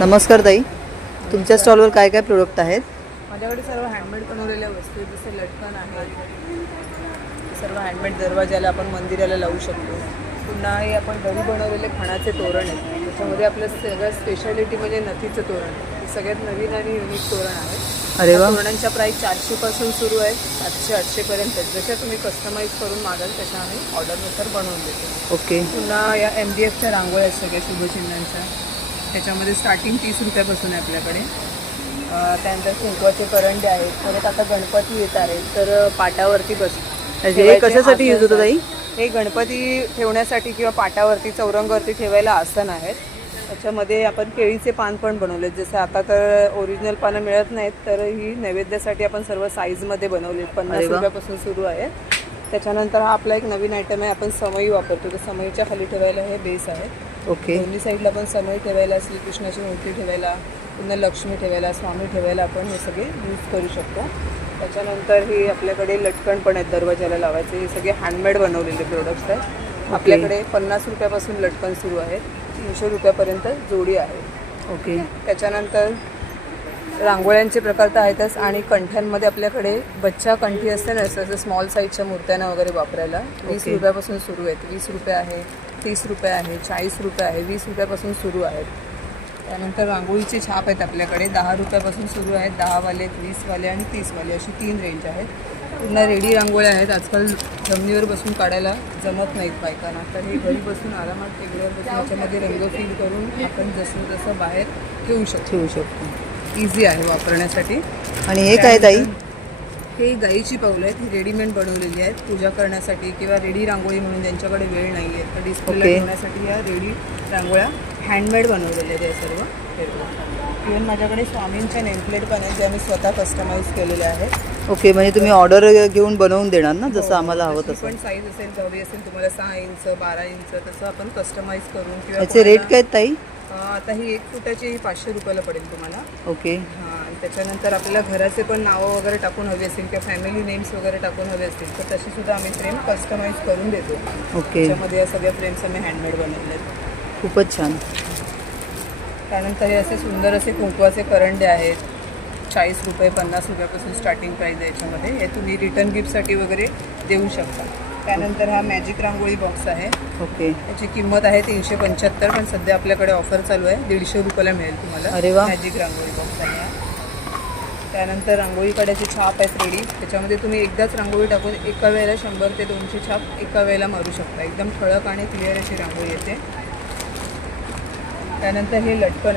नमस्कार ताई, तुमच्या स्टॉलवर काय काय प्रोडक्ट आहेत? माझ्याकडे सर्व हँडमेड बनवलेल्या वस्तू आहेत. जसे लटकन आहे, सर्व हँडमेड दरवाजाला आपण मंदिराला लावू शकतो. पुन्हा हे आपण घरी बनवलेले खणाचे तोरण आहेत. त्याच्यामध्ये आपलं सगळ्यात स्पेशालिटी म्हणजे नथीचं तोरण. हे सगळ्यात नवीन आणि युनिक तोरण आहे. अरे वा. तोरणांच्या प्राईस 400 पासून सुरू आहेत, 700-800 पर्यंत. जशा तुम्ही कस्टमाइज करून मागाल तशा आम्ही ऑर्डरनुसार बनवून देतो. ओके. पुन्हा या MDFच्या रांगोळ्या आहेत सगळ्या शुभचिन्हांच्या. त्याच्यामध्ये स्टार्टिंग 30 रुपयापासून आहे आपल्याकडे. त्यानंतर कुंकवाचे करंडे आहेत. परत आता गणपती येत आहेत तर पाटावरती हे कशासाठी यूज होतं ताई? हे गणपती ठेवण्यासाठी किंवा पाटावरती चौरंगावरती ठेवायला आसन आहेत. त्याच्यामध्ये आपण केळीचे पान पण बनवलेत. जसं आता तर ओरिजिनल पानं मिळत नाहीत, तर ही नैवेद्यासाठी आपण सर्व साईजमध्ये बनवले. 50 रुपयापासून सुरू आहे. त्याच्यानंतर हा आपला एक नवीन आयटम आहे. आपण समई वापरतो, तर समईच्या खाली ठेवायला हे बेस आहे. ओके. दोन्ही साईडला आपण समई ठेवायला, श्रीकृष्णाची मूर्ती ठेवायला, पुन्हा लक्ष्मी ठेवायला, स्वामी ठेवायला आपण हे सगळे यूज करू शकतो. त्याच्यानंतर हे आपल्याकडे लटकन पण आहेत दरवाजाला लावायचे. हे सगळे हँडमेड बनवलेले प्रोडक्ट्स आहेत. आपल्याकडे 50 रुपयापासून लटकन सुरू आहेत, 300 रुपयापर्यंत जोडी आहे. ओके. त्याच्यानंतर रांगोळ्यांचे प्रकार तर आहेतच. आणि कंठ्यांमध्ये आपल्याकडे बच्चा कंठी असते ना, असं स्मॉल साईजच्या मूर्त्यांना वगैरे वापरायला 20 रुपयापासून सुरू आहेत. 20 रुपये आहे, 30 रुपये आहे, 40 रुपये आहे, 20 रुपयापासून सुरू आहेत. त्यानंतर रांगोळीचे छाप आहेत आपल्याकडे 10 रुपयापासून सुरू आहेत. 10 वाले, 20 वाले आणि 30 वाले अशी 3 रेंज आहेत. पुन्हा रेडी रांगोळ्या आहेत. आजकाल जमिनीवर बसून काढायला जमत नाहीत बायकांना, तर हे घरी बसून आरामात टेबलवर बसून याच्यामध्ये रंग फिल करून आपण जसं जसं बाहेर ठेवू शकतो. इझी आहे वापरण्यासाठी. आणि हे काय ताई? हे गाईची पाऊलं आहेत. ही रेडीमेड बनवलेली आहेत पूजा करण्यासाठी किंवा रेडी रांगोळी म्हणून ज्यांच्याकडे वेळ नाही आहे तर डिस्प्लेला ठेवण्यासाठी या रेडी रांगोळ्या हँडमेड बनवलेल्या आहेत. या सर्व इव्हन माझ्याकडे स्वामींच्या नेमप्लेट पण आहेत, ज्या मी स्वतः कस्टमाइज केलेल्या आहेत. ओके. म्हणजे तुम्ही ऑर्डर घेऊन बनवून देणार ना, जसं आम्हाला हवं तसं? पण साईज असेल, हवी असेल तुम्हाला 6 इंच 12 इंच तसं आपण कस्टमाइज करून किंवा याचे रेट काय आहेत ताई? आता ही 1 फुटाची 500 रुपयाला पडेल तुम्हाला. ओके. हां. त्याच्यानंतर आपल्याला घराचे पण नावं वगैरे टाकून हवी असेल किंवा फॅमिली नेम्स वगैरे टाकून हवे असतील तर तशी सुद्धा आम्ही फ्रेम कस्टमाइज करून देतो. ओके. त्याच्यामध्ये या सगळ्या फ्रेम्स आम्ही हँडमेड बनवले आहेत. खूपच छान. त्यानंतर हे असे सुंदर असे कुंकवाचे करंडे आहेत. 40 रुपये 50 रुपयापासून स्टार्टिंग प्राईज आहे याच्यामध्ये. हे तुम्ही रिटर्न गिफ्टसाठी वगैरे देऊ शकता. त्यानंतर हा मॅजिक रांगोळी बॉक्स आहे. ओके. त्याची किंमत आहे 375, पण सध्या आपल्याकडे ऑफर चालू आहे, 150 रुपयाला मिळेल तुम्हाला. अरे वा. मॅजिक रांगोळी बॉक्स आहे. त्यानंतर रांगोळी काढायचे छाप आहेत रेडी. त्याच्यामध्ये तुम्ही एकदाच रांगोळी टाकून एका वेळेला 100 ते 200 छाप एका वेळेला मारू शकता. एकदम ठळक आणि क्लिअर अशी रांगोळी येते. त्यानंतर हे लटकन